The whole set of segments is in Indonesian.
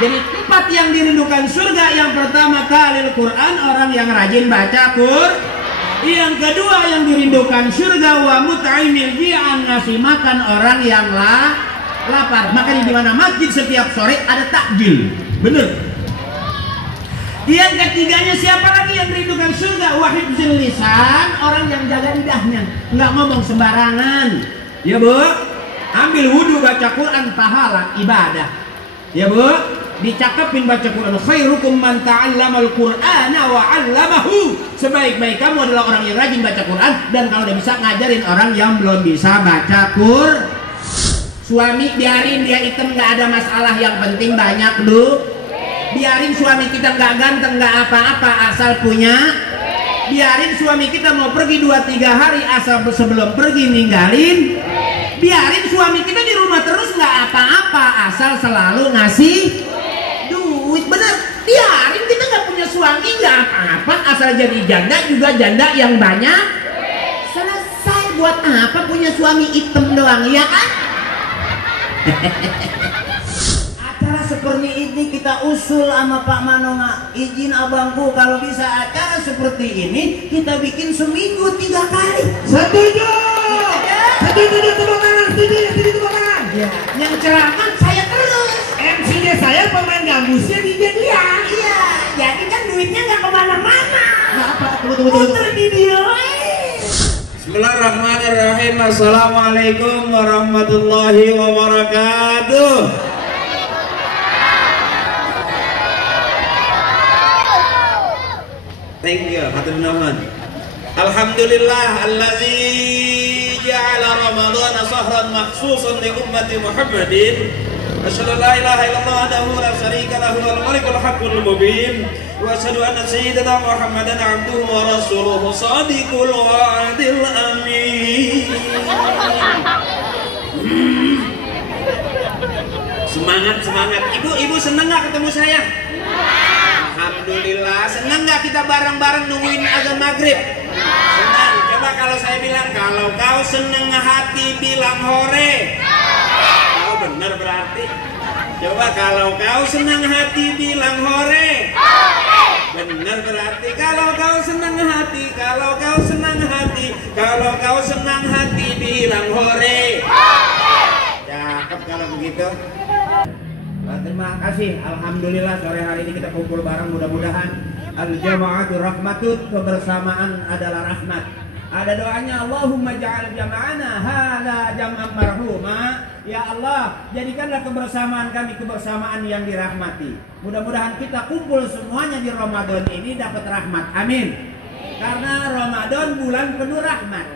Jadi 4 yang dirindukan surga. Yang pertama talil Quran, orang yang rajin baca Quran. Yang kedua yang dirindukan surga wa mut'imil ji'an, ngasih makan orang yang lapar. Makanya di mana masjid setiap sore ada takjil. Bener. Yang ketiganya siapa lagi yang merindukan surga? Wahibzul lisan, orang yang jaga lidahnya, nggak ngomong sembarangan. Ya Bu, ambil wudhu baca Quran, pahala ibadah. Ya Bu, dicakepin baca Quran. Khairukum man ta'allamal Qur'ana wa 'allamahu. Sebaik-baik kamu adalah orang yang rajin baca Quran dan kalau udah bisa ngajarin orang yang belum bisa baca Quran. Suami biarin dia hitam, nggak ada masalah, yang penting banyak duit. Biarin suami kita nggak ganteng, nggak apa-apa, asal punya. Biarin suami kita mau pergi 2-3 hari, asal sebelum pergi ninggalin. Biarin suami kita di rumah terus, nggak apa-apa, asal selalu ngasih duit. Bener, biarin kita nggak punya suami, nggak apa-apa, asal jadi janda juga janda yang banyak. Selesai. Buat apa punya suami hitam doang, ya kan? Acara seperti ini kita usul sama Pak Manonga, izin abangku kalau bisa acara seperti ini kita bikin seminggu 3 kali. Setuju. Setuju tepuk tangan, setuju tepuk tangan. Ya. Yang ceramah saya terus. MC-nya saya, pemain gambusnya DJ dia. Iya. Jadi kan duitnya nggak kemana-mana. Apa? Puter di dia. Bismillahirrahmanirrahim. Assalamualaikum warahmatullahi wabarakatuh. Thank you, hatur nuhun. Alhamdulillah allazi ja'ala Ramadan shahran makhsusan li ummati Muhammadin. Asyhadu an la ilaha illallah wahdahu la syarika lahu wal malikul haqqul mubin. Wa asyhadu anna sayyidina Muhammadan abduhu wa rasuluhu shadiqul wa'dil amin. Semangat, semangat. Ibu seneng gak ketemu saya? Alhamdulillah. Senang nggak kita bareng-bareng nungguin azan maghrib? Senang. Coba kalau saya bilang, kalau kau seneng hati bilang hore. Kau bener berarti. Coba kalau kau senang hati bilang hore. Bener berarti. Kalau kau senang hati, kalau kau senang hati, kalau kau senang hati bilang hore. Cakep kalau begitu. Terima kasih. Alhamdulillah sore hari ini kita kumpul bareng. Mudah-mudahan al-jama'atu rahmatun, kebersamaan adalah rahmat. Ada doanya, Allahumma ja'al jama'ana hadza jam'an marhuma. Ya Allah, jadikanlah kebersamaan kami kebersamaan yang dirahmati. Mudah-mudahan kita kumpul semuanya di Ramadan ini dapat rahmat. Amin. Karena Ramadan bulan penuh rahmat.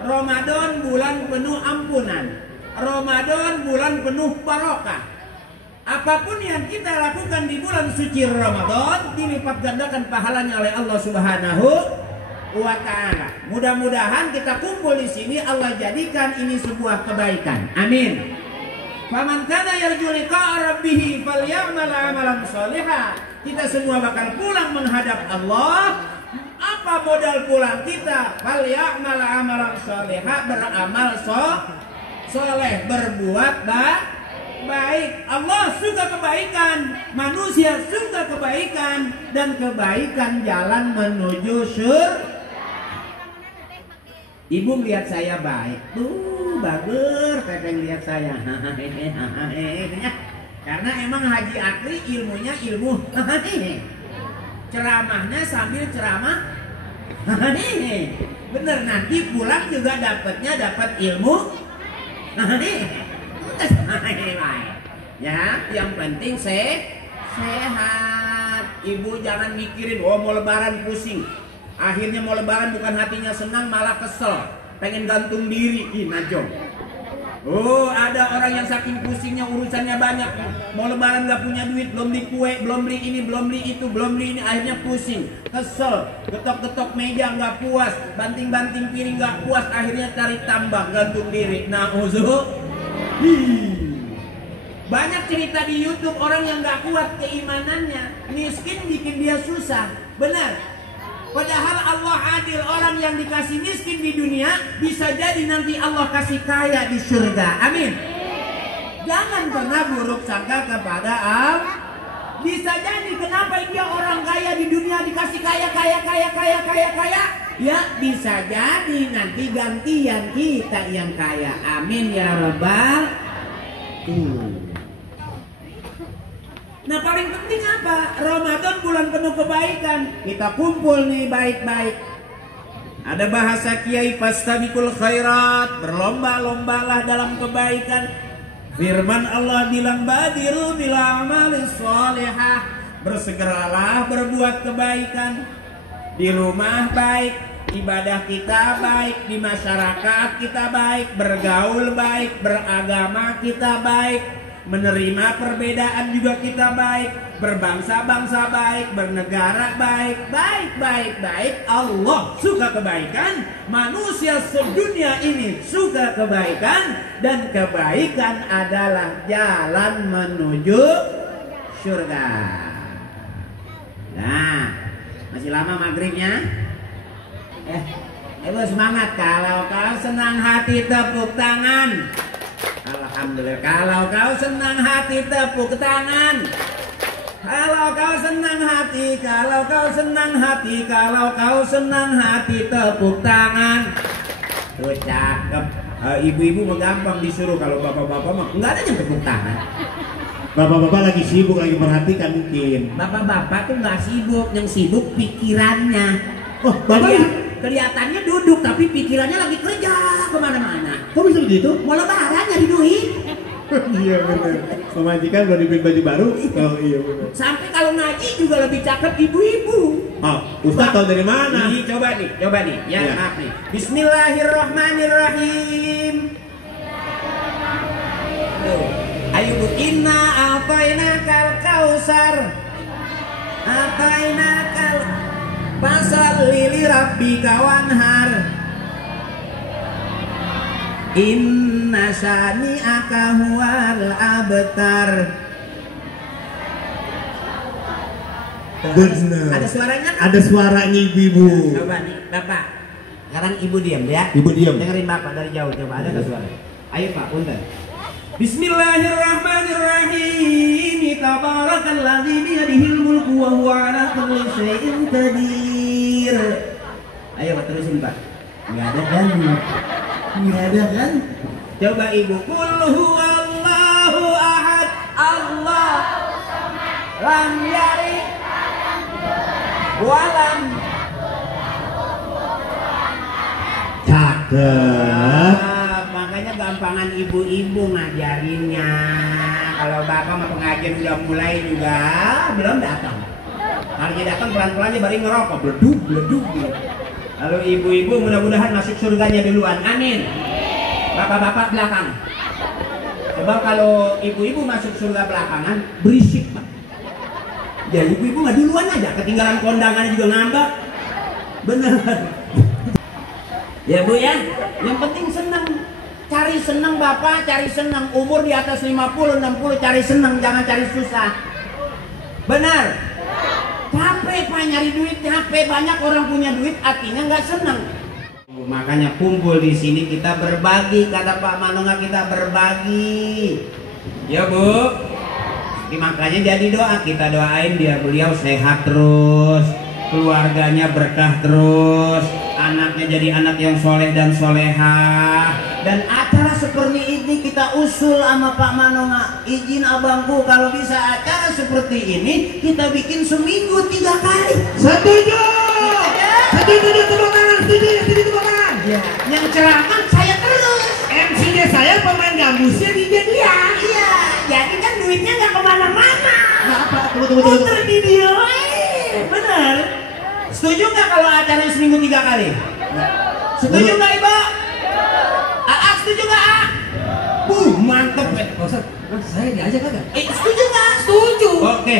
Ramadan bulan penuh ampunan. Ramadan bulan penuh barokah. Apapun yang kita lakukan di bulan suci Ramadan dilipat gandakan pahalanya oleh Allah Subhanahu wa Ta'ala. Mudah-mudahan kita kumpul di sini Allah jadikan ini sebuah kebaikan. Amin. Faman kana yarju liqa'a rabbih falyamal 'amalan shalihan. Kita semua bakal pulang menghadap Allah. Apa modal pulang kita? Falyamal 'amalan shalihan, beramal soleh, berbuat baik. Allah suka kebaikan, manusia suka kebaikan, dan kebaikan jalan menuju surga. Ibu melihat saya baik, tuh bagus, teteh lihat saya. Karena emang Haji Akri ilmunya ilmu ceramahnya sambil ceramah. Bener, nanti pulang juga dapat ilmu. Ya, yang penting sehat. Ibu jangan mikirin, oh mau lebaran pusing. Akhirnya mau lebaran bukan hatinya senang, malah kesel, pengen gantung diri. Ih, najong. Oh, ada orang yang saking pusingnya urusannya banyak. Mau lebaran gak punya duit, belum beli kue, belum beli ini, belum beli itu, belum beli ini. Akhirnya pusing, kesel, getok-getok meja gak puas, banting-banting piring gak puas. Akhirnya cari tambah, gantung diri. Banyak cerita di YouTube orang yang gak kuat keimanannya, miskin bikin dia susah. Benar. Padahal Allah adil, orang yang dikasih miskin di dunia bisa jadi nanti Allah kasih kaya di surga. Amin. Jangan pernah buruk sangka kepada Allah. masih kaya, ya bisa jadi nanti gantian kita yang kaya. Amin ya rabbal. Nah paling penting apa? Ramadan bulan penuh kebaikan. Kita kumpul nih baik-baik. Ada bahasa Kiai, fastabiqul khairat, berlomba-lombalah dalam kebaikan. Firman Allah bilang badiru bil amalis sholihah, bersegeralah berbuat kebaikan. Di rumah baik, ibadah kita baik, di masyarakat kita baik, bergaul baik, beragama kita baik, menerima perbedaan juga kita baik, berbangsa-bangsa baik, bernegara baik, baik. Allah suka kebaikan, manusia sedunia ini suka kebaikan, dan kebaikan adalah jalan menuju surga. Nah, masih lama maghribnya? Ayo semangat. Kalau kau senang hati tepuk tangan. Alhamdulillah. Kalau kau senang hati tepuk tangan. Kalau kau senang hati, kalau kau senang hati, kalau kau senang hati tepuk tangan. Tuh cakep. Ibu-ibu mah gampang disuruh, kalau bapak-bapak mah enggak ada yang tepuk tangan. Bapak-bapak lagi sibuk, lagi perhatikan mungkin. Bapak-bapak tuh nggak sibuk, yang sibuk pikirannya. Oh, bapak kelihatannya duduk tapi pikirannya lagi kerja kemana-mana. kok bisa begitu? Mau lebaran nyari duit. Iya benar. Pemajikan udah dibeli baju baru. Oh iya benar. Sampai kalau ngaji juga lebih cakep ibu-ibu. Oh, Ustaz tahu dari mana? Nih, coba nih. Ya, Iya. maaf nih. Bismillahirrahmanirrahim. Ayo bu, inna a'tainakal kausar. A'tainakal fasalli li rabbika wanhar. Inna syani'aka huwal abtar. Benar. Ada suaranya? Ada suaranya ibu-ibu. Coba nih, Bapak. Sekarang Ibu diam ya. Ibu diam. Dengerin Bapak dari jauh. Coba ada nggak suara? Ayo Pak, punten. Bismillahirrahmanirrahim. Tabarakalladzi biyadihil mulku wa huwa ala kulli syai'in qadir. Ayo Pak, terusin Pak. Enggak ada kan? Enggak ada kan? Coba Ibu. Qul huwallahu ahad. Allah lam yalid walam. Cakep. Makanya gampangan ibu-ibu ngajarinnya. Kalau bapak mau pengajian udah mulai juga belum datang. Harinya datang pelan-pelannya baru ngerokok, bleduk. Lalu ibu-ibu mudah-mudahan masuk surganya duluan. Amin. Bapak-bapak belakang. Coba kalau ibu-ibu masuk surga belakangan, berisik Pak. Ya ibu-ibu nggak duluan aja, ketinggalan kondangannya juga ngambek. Bener. Ya Bu ya, yang penting senang. Cari senang Bapak, cari senang. Umur di atas 50, 60 cari senang, jangan cari susah. Benar. Capek Pak nyari duit, capek. Banyak orang punya duit artinya nggak senang. Makanya kumpul di sini kita berbagi, kata Pak Manonga, kita berbagi. Ya Bu. Makanya jadi doa, kita doain biar beliau sehat terus, keluarganya berkah terus, anaknya jadi anak yang soleh dan solehah. Dan acara seperti ini kita usul sama Pak Manonga, izin abangku kalau bisa acara seperti ini kita bikin seminggu 3 kali. Setuju. Setuju tepuk tangan. Ya. Yang ceramah saya terus. MC-nya saya pemain gambusnya dia. Iya, jadi kan duitnya nggak kemana-mana. Tunggu. Puter video, bener. Setuju nggak kalau acaranya seminggu 3 kali? Setuju nggak Ibu? Setuju nggak? Mantep. Saya diajak kagak? Setuju nggak? Setuju. Oke.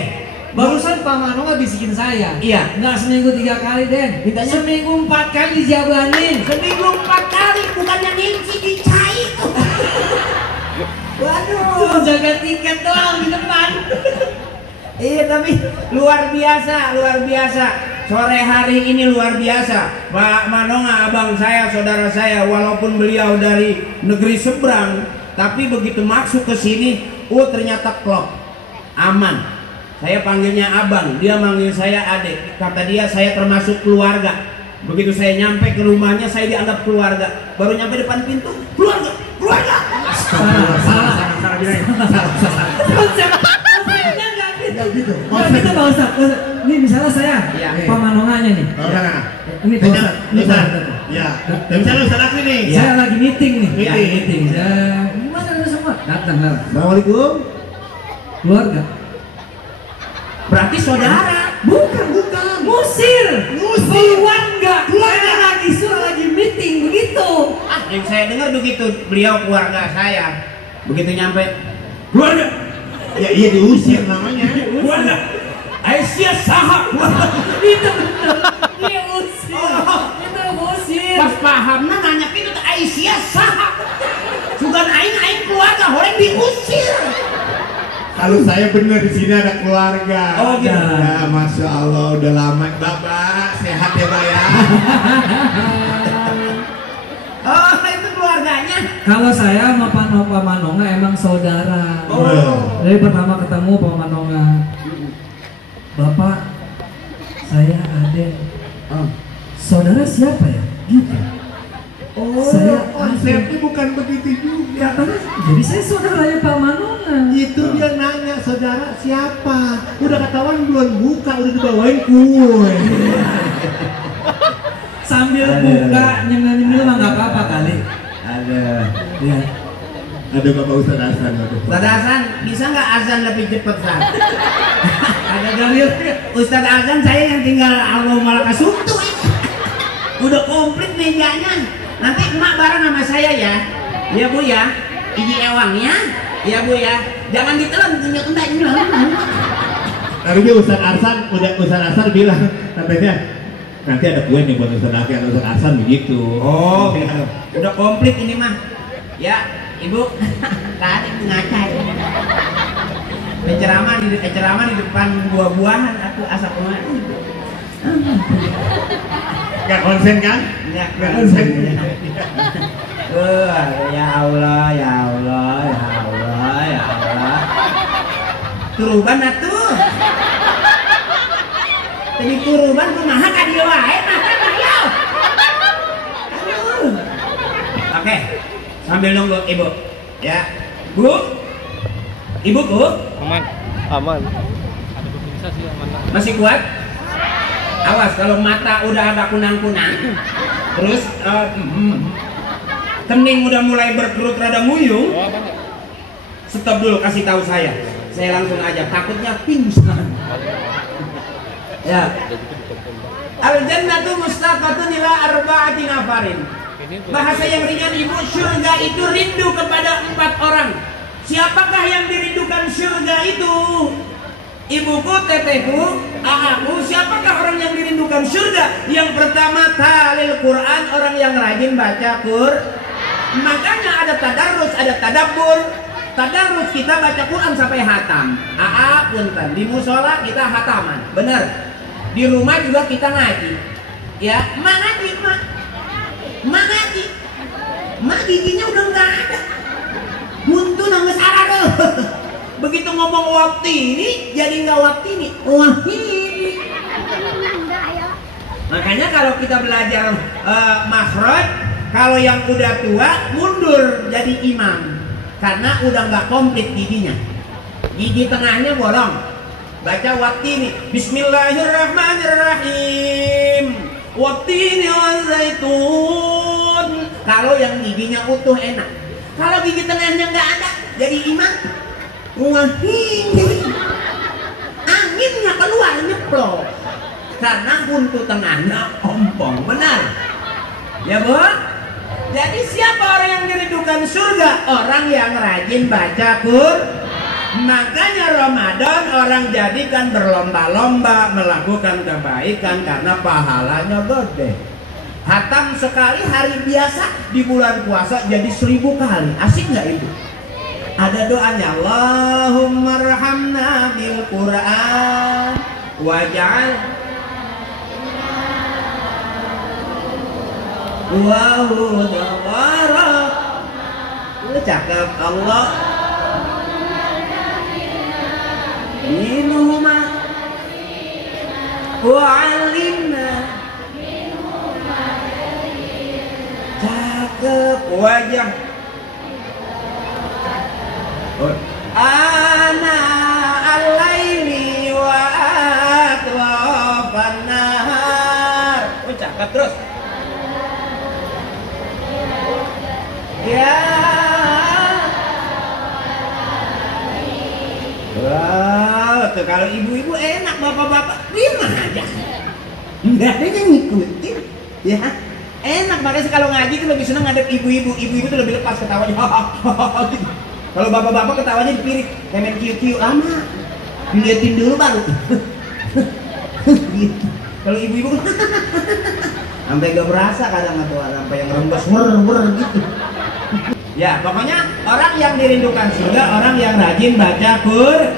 Barusan Pak Manonga bisikin saya. Iya. Nggak seminggu 3 kali Den. Mintanya? Seminggu 4 kali dijabanin. Seminggu 4 kali, bukannya ngisi dicai. Waduh. Cuma jaga tiket doang di depan. Iya tapi luar biasa. Sore hari ini luar biasa. Pak Manonga, abang saya, saudara saya, walaupun beliau dari negeri seberang, tapi begitu masuk ke sini, ternyata klop, aman. Saya panggilnya abang, dia manggil saya adik. Kata dia saya termasuk keluarga. Begitu saya nyampe ke rumahnya, saya dianggap keluarga. Baru nyampe depan pintu, keluarga. Salah bilang. Konsepnya nggak gitu. Nggak gitu Pak Ustadz. Ini misalnya saya, Iya. pamanongannya nih. Oh, sana. Ini Pak Ustadz. Ini Pak Ustadz. Ya. Dan misalnya Ustaz Akri nih. Saya lagi meeting nih. Meeting. Ya, meeting. Saya gimana ada semua? Datang. Assalamualaikum. Keluarga. Berarti saudara. Bukan. Musir. Keluarga. Saya lagi meeting begitu. Yang saya dengar begitu, beliau keluarga saya. Begitu nyampe, keluarga. Ya iya diusir namanya. Keluarga. Aisyah sahab. Itu betul. Dia usir. Itu usir. Pas pahamnya nanya itu Aisyah sahab. Sugan aing keluarga, orang diusir. Kalau saya bener di sini ada keluarga. Oh, gitu. Ya, Masya Allah udah lama. Bapak sehat ya Pak ya. Oh, itu keluarganya. Kalau saya sama Pak Manonga emang saudara. Oh. Dari pertama ketemu Pak Manonga. Bapak, saya Aden. Oh. Saudara siapa ya? Gitu. Oh, Saya konsepnya bukan begitu juga. Jadi saya saudaranya Pak Manonga. Itu dia nanya saudara siapa. Udah ketahuan belum buka, udah dibawain kue. Sambil buka nyemil-nyemil mah nggak apa-apa kali. Ada. Ya. Ada Bapak Ustaz Hasan. Ustaz Hasan, bisa nggak azan lebih cepat, San? Ada dalil. Ustaz Azan saya yang tinggal Allahumma lakasumtu. Udah komplit mejanya. Nanti emak bareng sama saya ya. Iya Bu ya. Iji ewangnya. Iya Bu ya. Jangan ditelan punya enggak ini. Tadi dia Ustaz Hasan bilang katanya nanti ada kue nih buat Ustaz Hasan. Ustaz Hasan begitu. Oh, gitu. Udah komplit ini mah. Ya, Ibu. Tadi ngacai. Penceramah di depan buah-buahan aku asap emak. Gak konsen kan? Enggak Gak konsen. Ya Allah, ya Allah, ya Allah, ya Allah. Turuban atuh. Tadi turuban kumaha ka dieu wae mah ayo. Oke. Sambil nunggu Ibu. Ya. Bu. Ibu, Bu. Aman. Masih kuat? Awas kalau mata udah ada kunang-kunang. Terus kening udah mulai berkerut rada nguyung. Stop dulu, kasih tahu saya. Saya langsung aja, takutnya pingsan. Ya. Al-jannatu mustaqatun ila arba'ati nafarin. Bahasa yang ringan Ibu, surga itu rindu kepada 4 orang. Siapakah yang dirindukan surga itu? Ibuku, tetehku, aku, siapakah orang yang dirindukan surga? Yang pertama talil Quran, orang yang rajin baca Quran. Makanya ada tadarus, ada tadabbur. Tadarus kita baca Quran sampai hatam. Punten di musola kita hataman, bener. Di rumah juga kita ngaji. Ya, mak ngaji, mak. Mak ngaji. Mak giginya udah nggak ada. Buntu nangis arah. Begitu ngomong waktu ini jadi nggak waktu ini. Wah ini. Makanya kalau kita belajar makhraj, kalau yang udah tua mundur jadi imam karena udah nggak komplit giginya. Gigi tengahnya bolong. Baca waktu ini. Bismillahirrahmanirrahim. Wattini wazaitun. Kalau yang giginya utuh enak. Kalau gigi tengahnya nggak ada jadi imam. Wah ini anginnya keluar nyeplok karena buntu tengahnya ompong, benar ya Bu? Jadi siapa orang yang dirindukan surga? Orang yang rajin baca Quran. Makanya Ramadan orang jadikan berlomba-lomba melakukan kebaikan karena pahalanya gede. Hatam sekali hari biasa, di bulan puasa jadi 1000 kali. Asik nggak itu? Ada doanya, Allahumma rahamna bil Quran waj'al wa huda warah. Cakep Allah. Minuhuma wa'alimna. Cakep wajah. Ana al-laili wa atrafan nahar. Cakep terus. Ya. Wow, tuh kalau ibu-ibu enak, bapak-bapak diem aja. Nggak ada yang ngikutin, ya. Enak, makanya kalau ngaji tuh lebih seneng ngadep ibu-ibu. Ibu-ibu tuh lebih lepas ketawanya. Gitu. Kalau bapak-bapak ketawanya dipirit, kayak main kiu-kiu lama. Diliatin dulu baru. Gitu. Kalau ibu-ibu sampai gak berasa kadang atau sampai yang rembes wer gitu. Ya, pokoknya orang yang dirindukan surga, orang yang rajin baca Quran.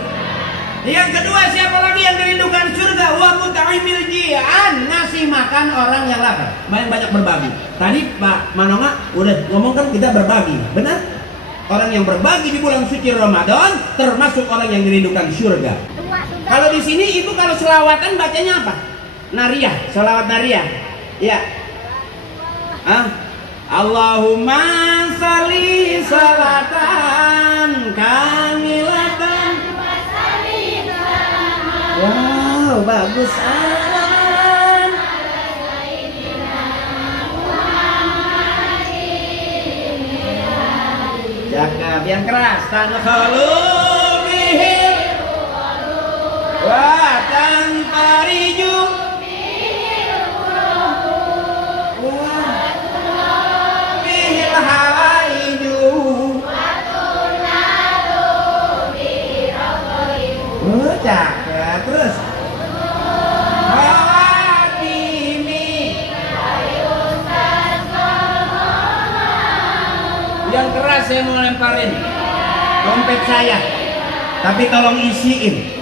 Yang kedua, siapa lagi yang dirindukan surga? Wa mut'imil ji'an, ngasih makan orang yang lapar. Banyak berbagi. Tadi Pak Manonga udah ngomong kan kita berbagi, benar? Orang yang berbagi di bulan suci Ramadan termasuk orang yang dirindukan surga. Kalau di sini ibu kalau selawatan bacanya apa? Nariyah, selawat nariyah. Ya. Allahumma sholli salatan kamilatan. Wow, bagus. Cakep, yang keras. Tanakhalu bihil wa tantariju. Cakep, terus yang keras saya mau lemparin dompet saya, tapi tolong isiin.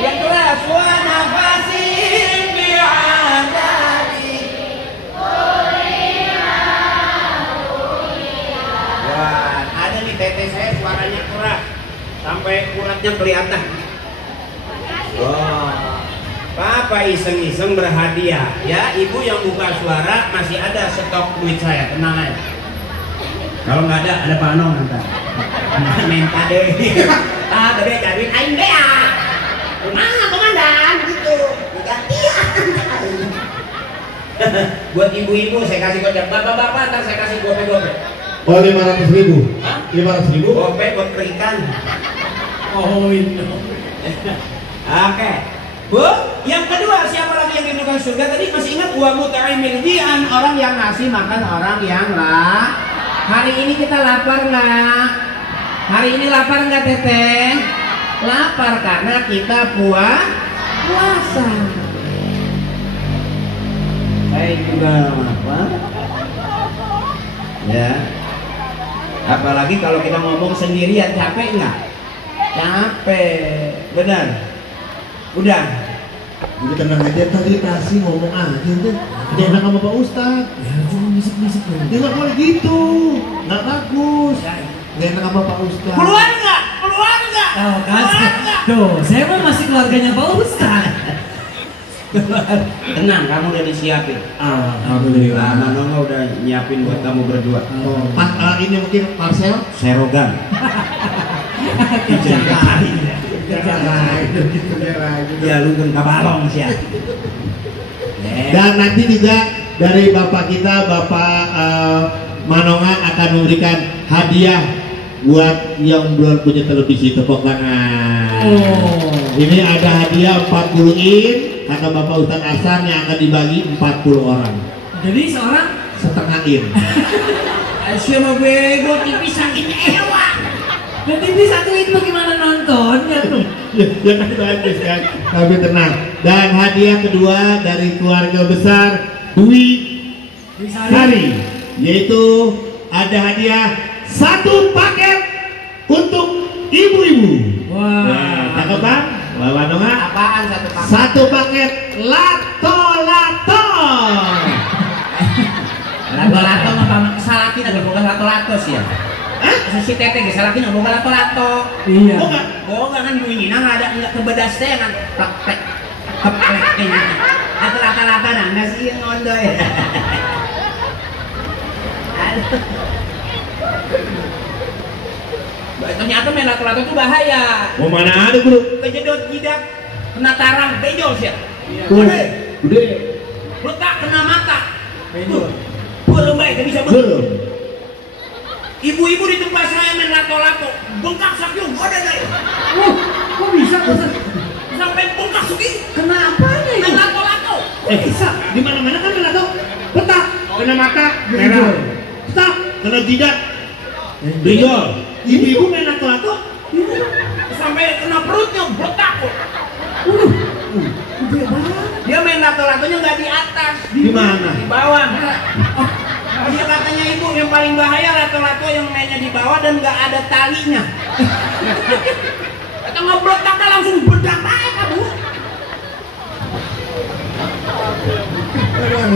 Yang keras, wa nafasin bi'adadi. Wah, ada nih tete saya suaranya keras sampai uratnya kelihatan. Wah, Papa iseng-iseng berhadiah ya. Ibu yang buka suara masih ada stok duit saya, tenang aja. Kalau nggak ada Pak Anong ntar. Minta deh. Gede jadiin aing bea. Mana komandan gitu. Gantian. Buat ibu-ibu saya kasih gocap. Bapak-bapak ntar saya kasih gope-gope. Oh, 500.000. 500.000. Gope buat perikan. Oh itu. Oke. Bu, yang kedua siapa lagi yang dirindukan surga? Tadi masih ingat wa mut'imil ji'an, orang yang ngasih makan orang yang Hari ini kita lapar nggak? Hari ini lapar nggak Teteh? Lapar karena kita puasa. Saya juga lapar. Ya. Apalagi kalau kita ngomong sendirian, capek nggak? Capek, benar. Udah tenang aja, tadi kasih ngomong aja tuh. Dia enak sama Pak Ustadz. Ya cuma bisik-bisik. Dia nggak boleh gitu, nggak bagus. Nggak enak sama Pak Ustadz. Keluar nggak? Keluar nggak? Oh kan, tuh saya mah masih keluarganya Pak Ustadz. Tenang, kamu udah disiapin. Alhamdulillah. Manonga udah nyiapin buat kamu berdua. Ini mungkin Marcel. Serogan. Ya lu kan kabalong sih. Dan nanti juga dari Bapak kita, Bapak Manonga akan memberikan hadiah buat yang belum punya televisi tepuk tangan. Ini ada hadiah 40 in kata Bapak Ustadz Hasan yang akan dibagi 40 orang. Jadi seorang Setengah in. Siapa bego TV saking ewa. dan TV satu itu gimana nontonnya tuh? Ya kan itu aja kan. Tapi tenang. Dan hadiah kedua dari keluarga besar Dwi Sari, yaitu ada hadiah 1 paket untuk ibu-ibu. Wah. Cakep kan? Bapak Nonga? Apaan 1 paket? 1 paket lato-lato. gak boga lato-lato sih ya. Hah? Si Teteh geus laki nggak boga lato-lato. Iya. Boga kan bunyinya nggak ada nggak kebedas teh kan plek keplek kayaknya. Atau rata-rata nana sih ngondoy. Aduh. Ternyata main lato-lato itu bahaya. Mau mana ada bro? Kejedot jidak kena tarang bejol sih. Gede. Letak kena mata. Bejol. Belum baik, gak bisa Belum. Ibu-ibu di tempat saya main lato-lato, bengkak sakyung, ada deh. Kok bisa Ustaz? Sampai bengkak segini. Kenapanya Main itu? lato-lato. Bisa. Di mana-mana kan kena tuh. Petak. Kena mata. Merah. Petak. Kena jidat. Bejol. Ibu-ibu main lato-lato. Sampai kena perutnya, botak kok. Gede banget. Dia main lato-latonya nggak di atas, Di mana? di bawah. Dia katanya ibu yang paling bahaya lato-lato yang mainnya di bawah dan nggak ada talinya. Kata ngeblotak langsung bedak aja kamu.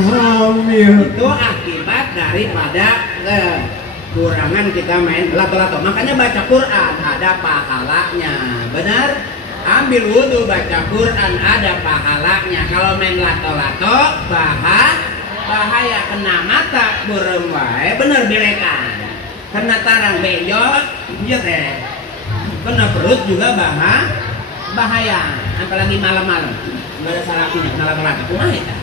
Hamil. Itu akibat daripada kekurangan kita main lato-lato. Makanya baca Quran ada pahalanya, benar? Ambil wudhu baca Quran ada pahalanya. Kalau main lato-lato bahaya kena mata burem wae bener bilekan. Kena tarang benjol iya teh. Kena perut juga bahaya. Apalagi malam-malam. Enggak ada salahnya kena lato-lato kumaha eta.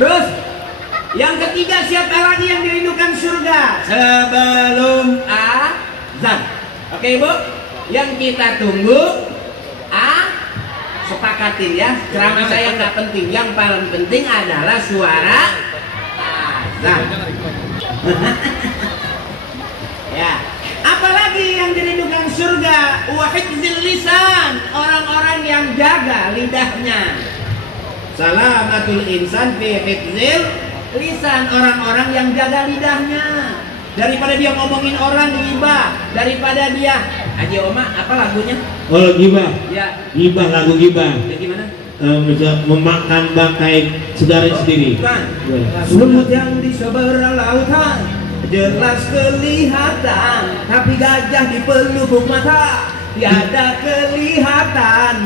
Terus yang ketiga siapa lagi yang dirindukan surga sebelum azan? Oke Ibu, yang kita tunggu sepakatin ya, ceramah saya nggak penting, yang paling penting adalah suara azan. Ya, apalagi yang dirindukan surga? Wa hifdzil lisan, orang-orang yang jaga lidahnya. Salamatul insan fi hifdzil lisan, orang-orang yang jaga lidahnya. Daripada dia ngomongin orang gibah, daripada dia Haji Oma apa lagunya? Oh gibah. Ya, Gibah, lagu gibah. ya gimana? Bisa memakan bangkai saudara sendiri. Bukan. Ya. Semut yang di seberang lautan jelas kelihatan, tapi gajah di pelupuk mata tiada kelihatan.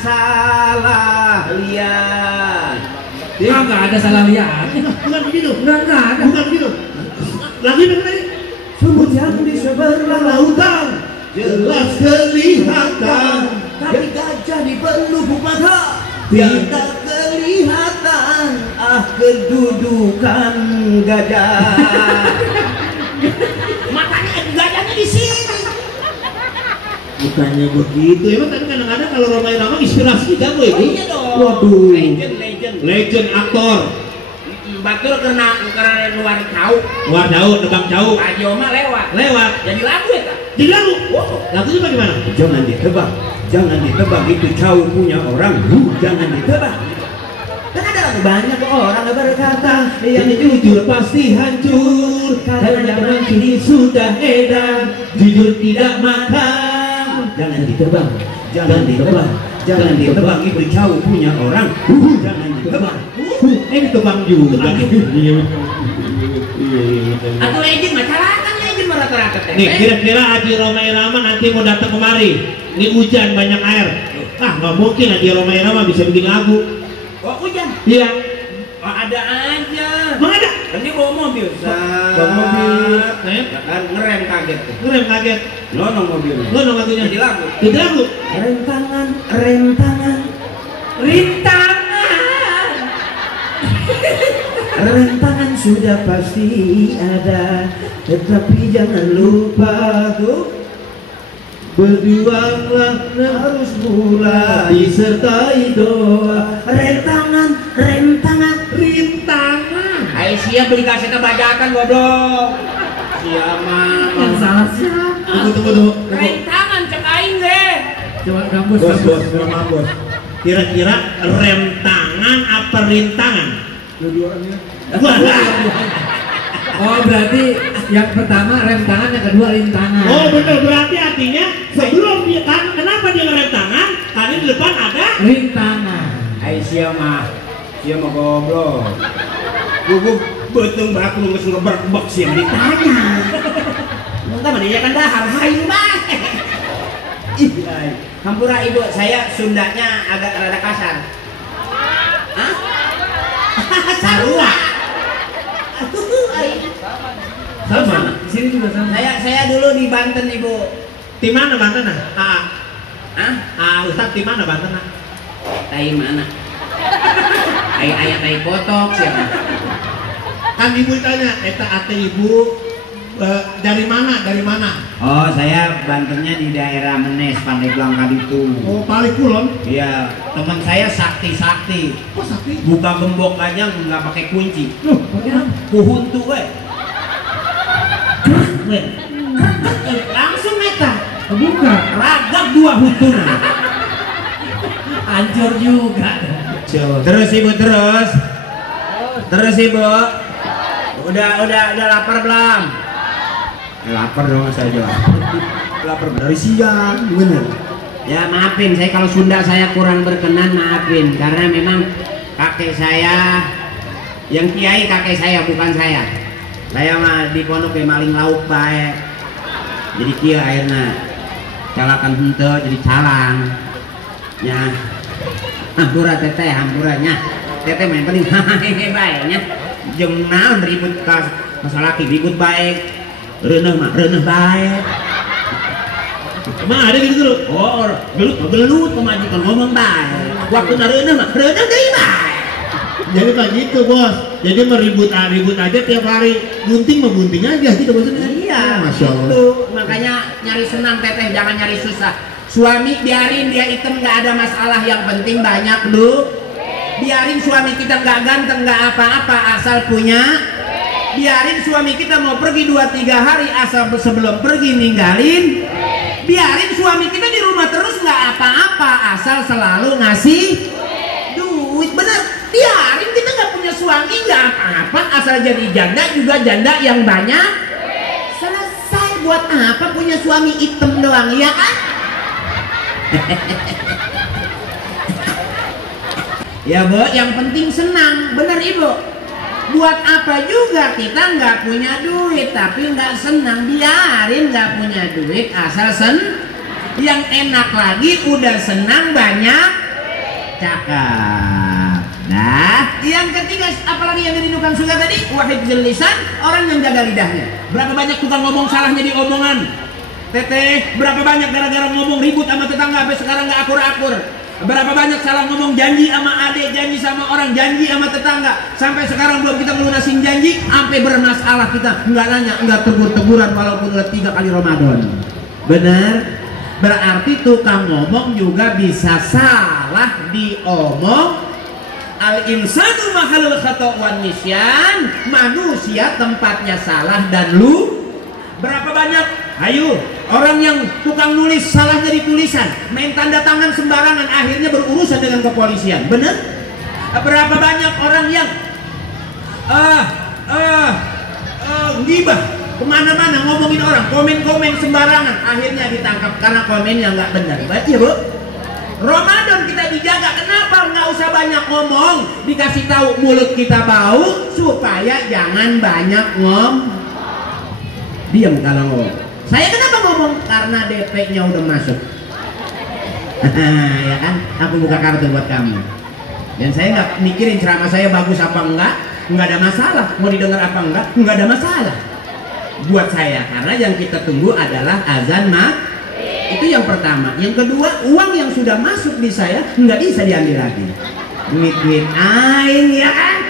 Salah lihat. Nggak ada salah lihat. Bukan begitu. Nggak ada. Bukan begitu. Lagi benar tadi. Semut yang di seberang lautan jelas kelihatan, tapi gajah di pelupuk mata tiada kelihatan. Kedudukan gajah. Matanya gajahnya di sini. Bukannya begitu. Emang kan kadang-kadang kalau Roma Irama inspirasi kamu itu. Iya dong. Waduh. Legend. Aktor. Batur karena luar tahu. Luar jauh, nebang jauh. Haji Oma lewat. Jadi lagu ya tak? Jadi lagu. Wow. Lagunya bagaimana? Jangan ditebak itu jauh punya orang. Jangan ditebak. Kan ada lagu banyak orang berkata yang jujur pasti hancur. Karena zaman kini sudah edan, jujur tidak matang. Jangan ditebak itu jauh punya orang. Jangan ditebak. Ini tebang juga. Atau legend masyarakat legend rata-rata. Nih kira-kira Haji Roma Irama nanti mau datang kemari. Ini hujan banyak air. Nggak mungkin Haji Roma Irama bisa bikin lagu. Oh hujan? Iya. Oh, ada aja. Emang ada? Kan dia bawa mobil. Bawa mobil. Kan ngerem kaget tuh. Ngerem kaget. Lonong mobil. Lonong lagunya. Jadi lagu. Jadi lagu. Rem tangan. Rentangan sudah pasti ada, tetapi jangan lupa tuh berjuanglah harus mulai disertai doa. Rentangan. Ayo siap beli kaset bajakan goblok. Siapa? Yang salah siapa? Tunggu. Rentangan cek aing deh. Coba gambus. Bos. Kira-kira rem tangan apa rintangan? Dua-duanya. Oh berarti yang pertama rem tangan, yang kedua rintangan. Oh betul, berarti artinya sebelum dia kan kenapa dia ngerem tangan? Karena di depan ada Rintangan. Ayo siapa goblok. Betung baku nunggu ngebak sih yang ditanya. Entah mana ya kan dahar hayu banget. Ih, Hampura ibu, saya Sundanya agak rada kasar. Hah? Sarua. Sama. Di sini juga sama. Saya dulu di Banten ibu. Di mana Banten? Ustaz di mana Banten? Tai mana? Ayah tai potok siapa? Kan ibu tanya, eta ate ibu dari mana? Oh, saya Bantennya di daerah Menes, Pandeglang itu. Oh, Palik Kulon. Iya, teman saya sakti. Oh, sakti. Buka gembok aja nggak pakai kunci. Loh, bagaimana? Kuhuntu langsung meta. Buka. Ragap dua hutuna. Hancur juga. Terus ibu terus ibu. Udah lapar belum? Lapar dong saya. Lapar dari siang, bener. Ya maafin saya kalau Sunda saya kurang berkenan, maafin karena memang kakek saya yang kiai kakek saya bukan saya. Saya mah di pondok maling lauk baik. Jadi kia airnya calakan hente jadi calang. Ya. Hampura teteh hampuranya. Teteh main penting hahehe baiknya. Jeung naon ribut masalah ribut baik. Reuneuh baik. Emang ada gitu dulu? Oh, gelut pemajikan ngomong baik. Waktu reuneuh deui baik. Jadi tak gitu bos. Jadi meribut aja tiap hari. Bunting aja gitu maksudnya. Iya, Masya Allah. itu makanya nyari senang teteh, jangan nyari susah. Suami biarin dia hitam nggak ada masalah, yang penting banyak lu. Biarin suami kita nggak ganteng nggak apa-apa asal punya. Biarin suami kita mau pergi 2-3 hari asal sebelum pergi ninggalin. Biarin suami kita di rumah terus nggak apa-apa asal selalu ngasih duit, bener. Biarin kita nggak punya suami nggak apa-apa asal jadi janda juga janda yang banyak. Selesai, buat apa punya suami hitam doang, ya kan? Ya Bu, yang penting senang, bener Ibu. Buat apa juga kita nggak punya duit tapi nggak senang, biarin nggak punya duit asal yang enak lagi udah senang banyak cakap. Nah, yang ketiga apalagi yang dirindukan surga tadi? Wahifdzul lisan, orang yang jaga lidahnya. Berapa banyak tukang ngomong salah jadi omongan? Teteh, berapa banyak gara-gara ngomong ribut sama tetangga sampai sekarang nggak akur-akur? Berapa banyak salah ngomong, janji sama adik, janji sama orang, janji sama tetangga, sampai sekarang belum kita melunasin janji, sampai bermasalah kita nggak nanya, nggak tegur-teguran walaupun udah 3 kali Ramadan. Benar? Berarti tukang ngomong juga bisa salah diomong. Al-insanu mahalul khata' wan nisyan, manusia tempatnya salah dan lu. Berapa banyak ayo orang yang tukang nulis salah jadi tulisan, main tanda tangan sembarangan, akhirnya berurusan dengan kepolisian. Bener? Berapa banyak orang yang gibah kemana-mana ngomongin orang, komen-komen sembarangan, akhirnya ditangkap karena komennya nggak benar. Baik ya Bu? Ramadan kita dijaga, kenapa nggak usah banyak ngomong, dikasih tahu mulut kita bau supaya jangan banyak diam kalau ngomong. Saya kenapa ngomong? Karena DP-nya udah masuk. Ya kan? Aku buka kartu buat kamu. Dan saya nggak mikirin ceramah saya bagus apa nggak ada masalah. Mau didengar apa nggak ada masalah. Buat saya, karena yang kita tunggu adalah azan itu yang pertama. Yang kedua, uang yang sudah masuk di saya nggak bisa diambil lagi. Duit aing ya kan?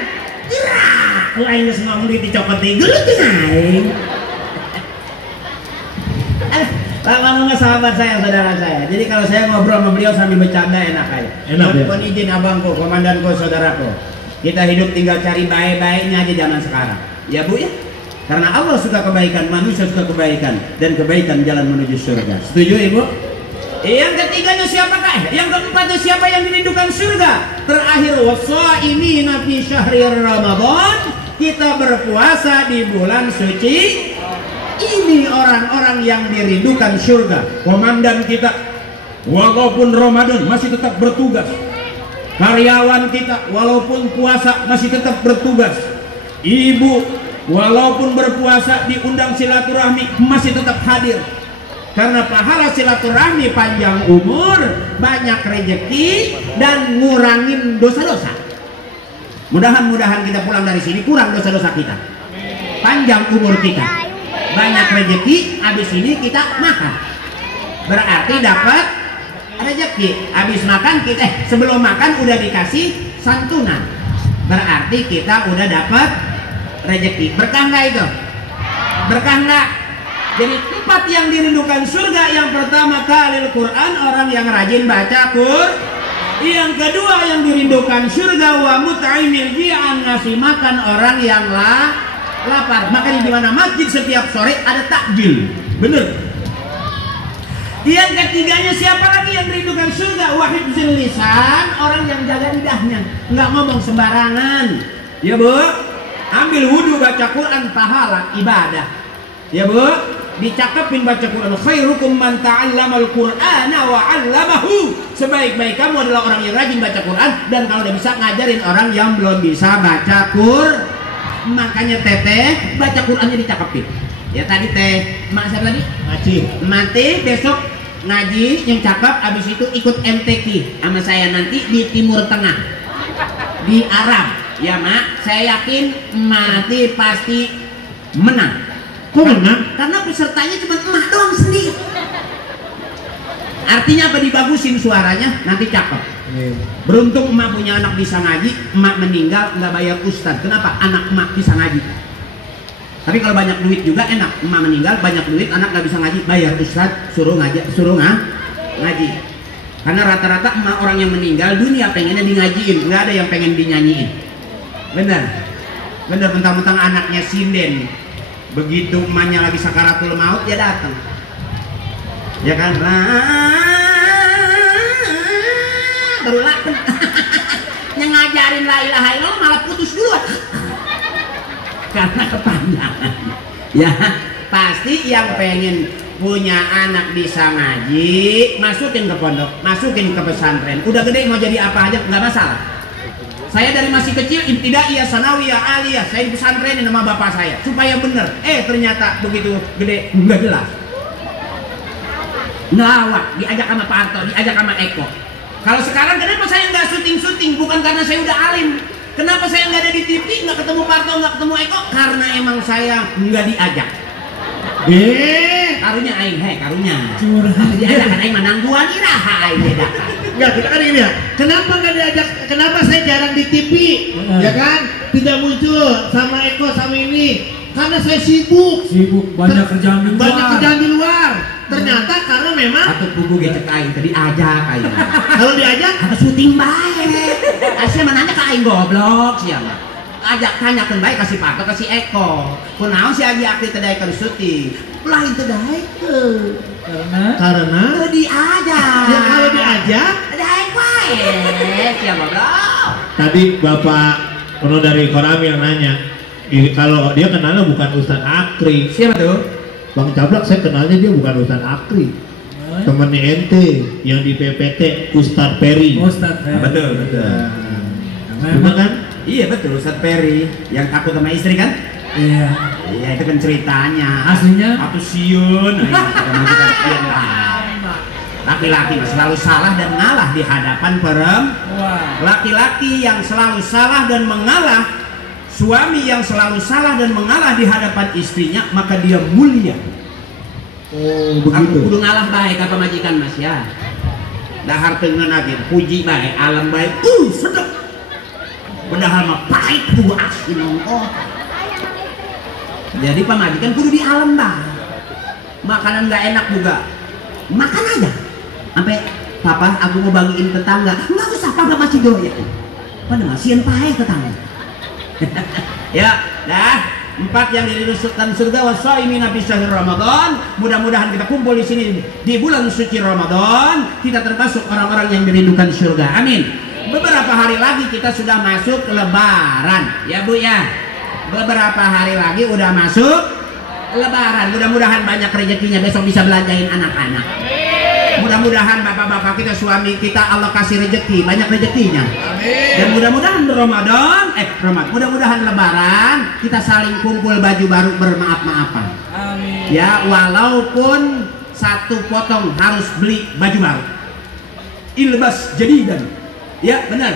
Aku aing semua duit dicopot di gelut aing. Ngomongnya sahabat saya, saudara saya. Jadi kalau saya ngobrol sama beliau sambil bercanda enak aja. Enak ya? Mohon izin abangku, komandanku, saudaraku. Kita hidup tinggal cari baik-baiknya aja zaman sekarang. Ya Bu ya? Karena Allah suka kebaikan, manusia suka kebaikan, dan kebaikan jalan menuju surga. Setuju Ibu? Yang ketiganya siapakah? Yang keempatnya siapa yang dirindukan surga? Terakhir, wassaimina fi syahri Ramadan. Kita berpuasa di bulan suci. Ini orang-orang yang dirindukan surga. Komandan kita walaupun Ramadan masih tetap bertugas. Karyawan kita walaupun puasa masih tetap bertugas. ibu walaupun berpuasa diundang silaturahmi masih tetap hadir. Karena pahala silaturahmi panjang umur, banyak rezeki, dan ngurangin dosa-dosa. Mudah-mudahan kita pulang dari sini kurang dosa-dosa kita, panjang umur kita, banyak rezeki. Habis ini kita makan, berarti dapat rezeki. Habis makan kita sebelum makan udah dikasih santunan, berarti kita udah dapat rezeki. Berkah nggak itu? Berkah nggak? Jadi 4 yang dirindukan surga, yang pertama talil Quran, orang yang rajin baca Quran. Yang kedua yang dirindukan surga wa mut'imil ji'an, ngasih makan orang yang lapar. Makanya di mana masjid setiap sore ada takjil. Bener. Yang ketiganya siapa lagi yang dirindukan surga? Wahifzil lisan, orang yang jaga lidahnya, nggak ngomong sembarangan. Ya Bu, ambil wudhu baca Quran, pahala ibadah. Ya Bu, dicakapin baca Quran. Khairukum man ta'allamal Qur'ana wa 'allamahu. Sebaik-baik kamu adalah orang yang rajin baca Quran, dan kalau udah bisa ngajarin orang yang belum bisa baca Quran. Makanya teteh baca Qurannya dicakapin. Ya tadi teh mak siapa tadi? Mati besok ngaji yang cakep, abis itu ikut MTQ sama saya nanti di Timur Tengah, di Arab. Ya mak, saya yakin mati pasti menang. Kok menang? Karena pesertanya cuma emak doang sendiri. Artinya apa? Dibagusin suaranya, nanti cakep. Beruntung emak punya anak bisa ngaji, emak meninggal nggak bayar ustadz. Kenapa? Anak emak bisa ngaji. Tapi kalau banyak duit juga enak. Emak meninggal banyak duit, anak nggak bisa ngaji, bayar ustadz, suruh ngaji. Karena rata-rata emak orang yang meninggal dunia pengennya di ngajiin, nggak ada yang pengen dinyanyiin. Bener, mentang-mentang anaknya sinden. Begitu emaknya lagi sakaratul maut, dia datang. Ya kan? Baru laku. Yang ngajarin la ilaha illallah malah putus duluan. Karena kepanjangan. Ya, pasti yang pengen punya anak bisa ngaji, masukin ke pondok, masukin ke pesantren. Udah gede mau jadi apa aja nggak masalah. Saya dari masih kecil ibtidaiyah, sanawiyah, aliyah, saya di pesantrenin sama bapak saya supaya bener. Ternyata begitu gede nggak jelas. Ngawak, diajak sama Pak Harto, diajak sama Eko. Kalau sekarang kenapa saya nggak syuting? Bukan karena saya udah alim. Kenapa saya nggak ada di TV, nggak ketemu Pak Harto, nggak ketemu Eko? Karena emang saya nggak diajak. Karunya aing, karunya. Curhat. Diajak kan aing menang dua iraha aing bedakan. Enggak, kita kan ini ya. Kenapa nggak diajak? Kenapa saya jarang di TV? Ya kan? Tidak muncul sama Eko sama ini. Karena saya sibuk. Banyak kerjaan di luar. Ternyata karena memang atau buku gecek aing tadi ajak aing. Kalau diajak atau syuting baik. Asli menanya ke aing goblok siapa? Ajak tanyakan baik kasih Pak Harto, kasih Eko. Kunaon si Agi Akri teh daek syuting. Lain teh daek karena diajak. Ya kalau diajak daek wae. Siapa goblok? Tadi Bapak Penuh dari Koram yang nanya, kalau dia kenalnya bukan Ustadz Akri. Siapa tuh? Bang Cablak, saya kenalnya dia bukan Ustadz Akri. Temennya ente yang di PPT Ustadz Peri. Betul. Betul kan? Iya betul, Ustadz Peri yang takut sama istri kan? Iya, itu kan ceritanya. Aslinya? Atau siun. Laki-laki selalu salah dan ngalah di hadapan perempuan. Laki-laki yang selalu salah dan mengalah, suami yang selalu salah dan mengalah di hadapan istrinya, maka dia mulia. Oh, begitu. Aku kudu ngalah baik apa majikan Mas ya. Dahar tengen lagi, puji baik, alam baik, sedap. Padahal mah pahit kudu asin oh. Jadi pemajikan kudu di alam baik. Makanan nggak enak juga, makan aja. Sampai papa aku mau bagiin tetangga, nggak usah, papa masih doyan. Pada masih yang pahit tetangga. Ya, dah. 4 yang dirindukan surga wasaimina fi syahr Ramadan. Mudah-mudahan kita kumpul di sini di bulan suci Ramadan, kita termasuk orang-orang yang dirindukan surga. Amin. Beberapa hari lagi kita sudah masuk Lebaran, ya Bu ya. Beberapa hari lagi udah masuk Lebaran. Mudah-mudahan banyak rezekinya, besok bisa belanjain anak-anak. Mudah-mudahan bapak-bapak kita, suami kita Allah kasih rezeki, banyak rezekinya. Amin. Dan mudah-mudahan mudah-mudahan Lebaran kita saling kumpul baju baru bermaaf-maafan. Amin. Ya, walaupun satu potong harus beli baju baru. Ilbas jadidan. Ya, benar.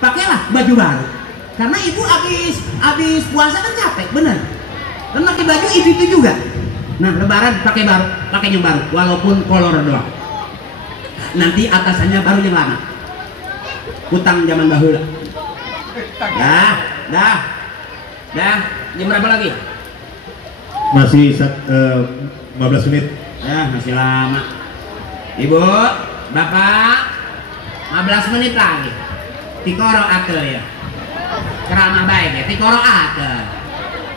Pakailah baju baru. Karena ibu habis puasa kan capek, benar. Dan pakai baju itu juga. Nah, Lebaran pakai yang baru, walaupun kolor doang. Nanti atasannya baru yang lama. Hutang zaman bahula. Dah. Jam berapa lagi? Masih 15 menit. Masih lama. Ibu, bapak, 15 menit lagi. Tikoro ate ya. Keramah baik ya. Tikoro ate.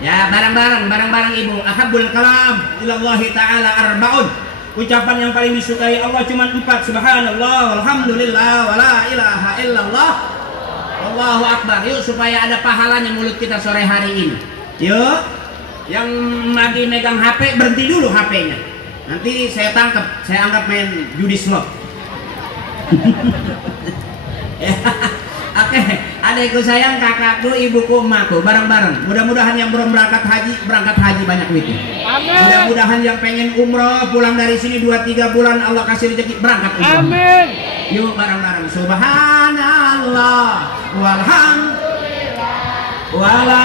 Ya, barang-barang ibu. Ahabul kalam ilallahi ta'ala arba'un. Ucapan yang paling disukai Allah cuma 4. Subhanallah, walhamdulillah, wala ilaha illallah, Allahu akbar. Yuk, supaya ada pahalanya mulut kita sore hari ini. Yuk, yang lagi megang HP berhenti dulu HP-nya. Nanti saya tangkap, saya anggap main judi slot. Oke, adikku sayang, kakakku, ibuku, emakku, bareng-bareng. Mudah-mudahan yang belum berangkat haji banyak duitnya. Mudah-mudahan yang pengen umroh pulang dari sini 2-3 bulan Allah kasih rezeki berangkat umroh. Amin. Yuk bareng-bareng. Subhanallah walhamdulillah wala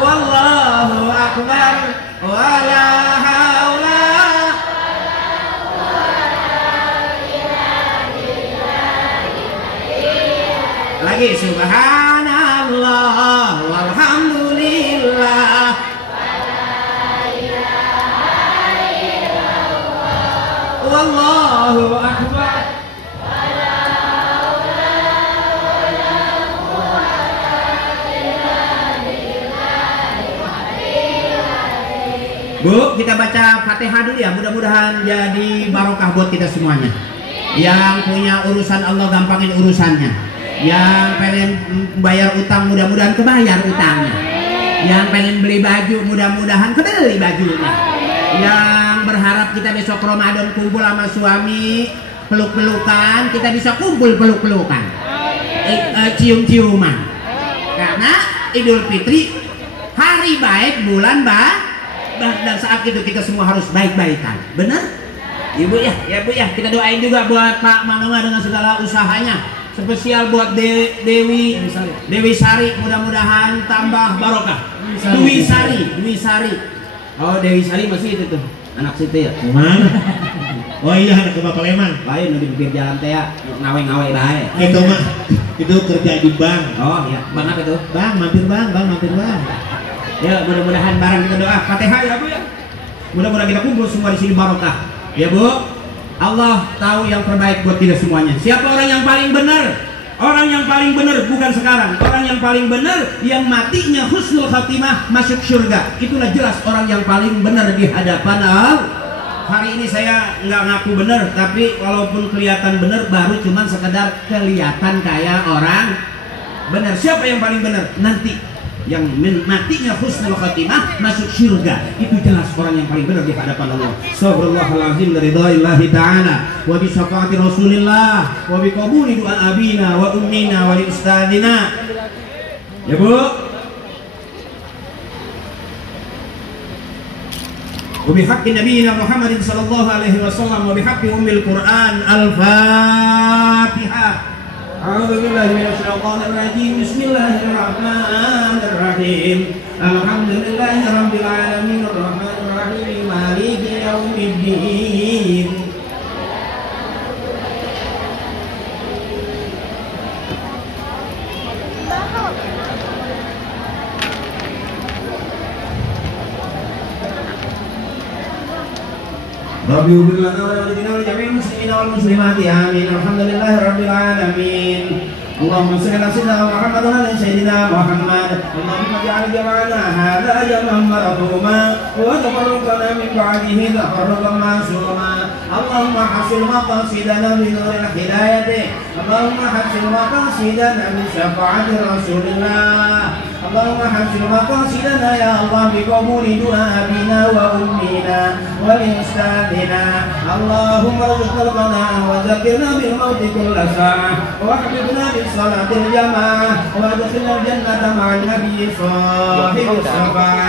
wallahu akbar wala haula lagi. Subhanallah walhamdulillah wallahu akbar. Bu, kita baca Fatihah dulu ya. Mudah-mudahan jadi barokah buat kita semuanya. Yang punya urusan Allah gampangin urusannya. Yang pengen bayar utang mudah-mudahan kebayar utangnya. Yang pengen beli baju mudah-mudahan kebeli bajunya. Yang berharap kita besok Ramadan kumpul sama suami, peluk-pelukan, kita bisa kumpul peluk-pelukan, cium-ciuman. Karena Idul Fitri hari baik, bulan dan saat itu kita semua harus baik-baikan. Benar? Ibu ya, Bu ya, kita doain juga buat Pak Manonga dengan segala usahanya. Spesial buat Dewi Sari, mudah-mudahan tambah barokah. Dwi Sari. Oh, Dewi Sari masih itu tuh, anak situ ya. Mana? Oh iya, anak ke Bapak Leman. Lain di pinggir jalan teh ya, ngawe-ngawe bae. Itu mah, itu kerja di bank. Oh iya, bang apa itu? Bang, mampir bang. Ya, mudah-mudahan bareng kita doa Fatihah ya Bu ya. Mudah-mudahan kita kumpul semua di sini barokah. Ya Bu. Allah tahu yang terbaik buat kita semuanya. Siapa orang yang paling benar? Orang yang paling benar bukan sekarang. Orang yang paling benar yang matinya husnul khatimah masuk surga. Itulah jelas orang yang paling benar di hadapan Allah. Hari ini saya nggak ngaku benar, tapi walaupun kelihatan benar baru cuman sekedar kelihatan kayak orang benar. Siapa yang paling benar? Nanti yang matinya husnul khatimah masuk surga. Itu jelas orang yang paling benar di hadapan Allah. Astagfirullahaladzim dari ridhaillahi ta'ala wa bi syafaati Rasulillah wa bi qabuli du'a abina wa ummina wa li ustadina. Ya Bu. Wa bi haqqi nabiyina Muhammadin sallallahu alaihi wasallam wa bi haqqi ummil Qur'an. Al-Fatihah. A'udzu billahi minasyaitonir rajim. Bismillahirrahmanirrahim. Alhamdulillahirabbil alamin arrahmanir rahim maliki yaumiddin. Rabbi ighfir lana wa walidina wa jami'il muslimina wal muslimati amin. Alhamdulillahirabbil alamin. Allahumma shalli ala sayyidina Muhammad wa ala sayyidina Muhammad. Allahumma ij'al jam'ana hadha jam'an marhuma wa tafarraqna min ba'dihi tafarraqan ma'suma. Allahumma hasil maqasidana bi nuril hidayati. Allahumma hasil maqasidana bi syafaati Rasulillah. اللهم حسن مقاصدنا يا الله بقبول دعاء أبينا وأمنا ولأستاذنا اللهم ارزق القناعة وذكرنا بالموت كل ساعة واحببنا بالصلاة الجماعة وادخلنا الجنة مع النبي صاحب الشفاعة.